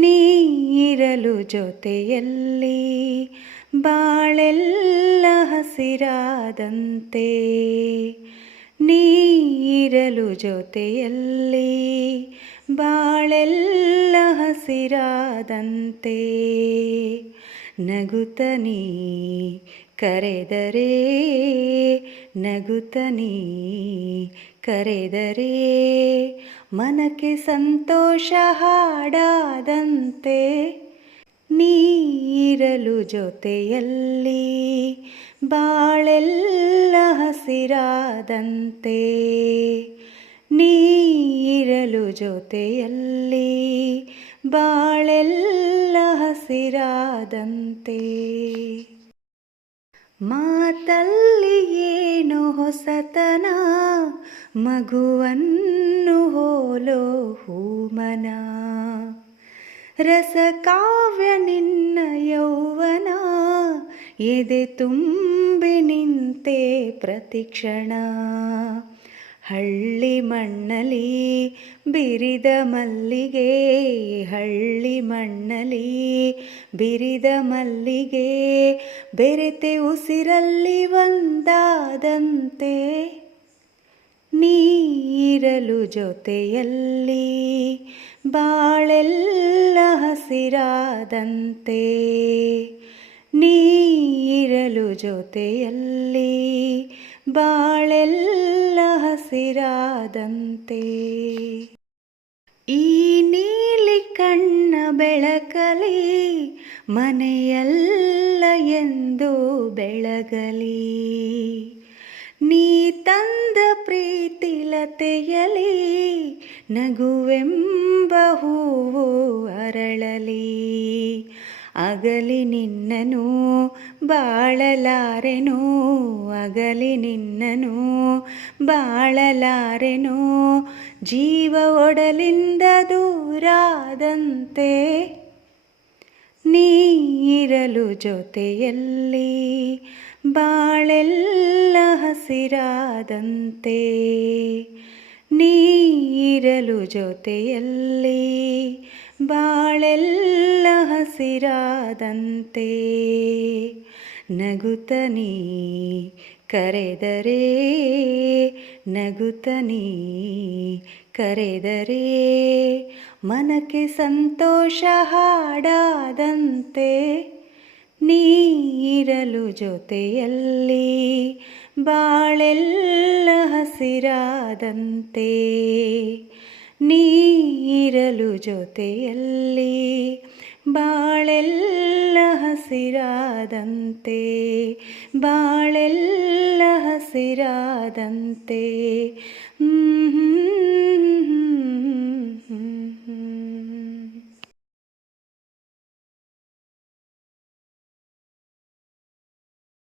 ನೀರಲು ಜೊತೆಯಲ್ಲಿ ಬಾಳೆಲ್ಲ ಹಸಿರಾದಂತೆ. ನೀರಲು ಜೊತೆಯಲ್ಲಿ ಬಾಳೆಲ್ಲ ಹಸಿರಾದಂತೆ. ನಗುತನಿ ಕರೆದರೆ ನಗುತ್ತನೀ ಕರೆದರೆ ಮನಕ್ಕೆ ಸಂತೋಷ ಹಾಡಾದಂತೆ ನೀರಲು ಜೊತೆಯಲ್ಲಿ ಬಾಳೆಲ್ಲ ಹಸಿರಾದಂತೆ ನೀರಲು ಜೊತೆಯಲ್ಲಿ ಬಾಳೆಲ್ಲ ಹಸಿರಾದಂತೆ. ಮಾತಲ್ಲಿ ಏನು ಹೊಸತನ ಮಗುವನ್ನು ಹೋಲೋ ಹೂಮನ ರಸಕಾವ್ಯ ನಿನ್ನ ಯೌವನ ಎದೆ ತುಂಬಿ ನಿಂತೆ ಪ್ರತಿಕ್ಷಣ ಹಳ್ಳಿ ಮಣ್ಣಲಿ ಬಿರಿದ ಮಲ್ಲಿಗೆ, ಹಳ್ಳಿ ಮಣ್ಣಲಿ ಬಿರಿದ ಮಲ್ಲಿಗೆ, ಬೆರೆತೆ ಉಸಿರಲ್ಲಿ ಒಂದಾದಂತೆ ನೀರಲು ಜೊತೆಯಲ್ಲಿ ಬಾಳೆಲ್ಲ ಹಸಿರಾದಂತೆ ನೀರಲು ಜೊತೆಯಲ್ಲಿ ಬಾಳೆಲ್ಲ ಹಸಿರಾದಂತೆ. ಈ ನೀಲಿ ಕಣ್ಣ ಬೆಳಕಲಿ ಮನೆಯಲ್ಲ ಎಂದು ಬೆಳಗಲಿ. ನೀ ತಂದ ಪ್ರೀತಿಲತೆಯಲಿ ನಗುವೆಂಬ ಹೂವು ಅಗಲಿ ನಿನ್ನನು, ಬಾಳಲಾರೆನು? ಅಗಲಿ ನಿನ್ನನು, ಬಾಳಲಾರೆನು? ಜೀವ ಒಡಲಿಂದ ದೂರಾದಂತೆ ನೀರಲು ಜೊತೆಯಲ್ಲಿ ಬಾಳೆಲ್ಲ ಹಸಿರಾದಂತೆ ನೀರಲು ಜೊತೆಯಲ್ಲಿ ಬಾಳೆಲ್ಲ ಹಸಿರಾದಂತೆ ನಗುತನಿ ಕರೆದರೆ ನಗುತನಿ ಕರೆದರೆ ಮನಕ್ಕೆ ಸಂತೋಷ ಹಾಡಾದಂತೆ. ನೀರಲು ಜೊತೆಯಲ್ಲಿ ಬಾಳೆಲ್ಲ ಹಸಿರಾದಂತೆ. ನೀರಲು ಜೊತೆಯಲ್ಲಿ ಬಾಳೆಲ್ಲ ಹಸಿರಾದಂತೆ ಬಾಳೆಲ್ಲ ಹಸಿರಾದಂತೆ. ಹ್ಮ್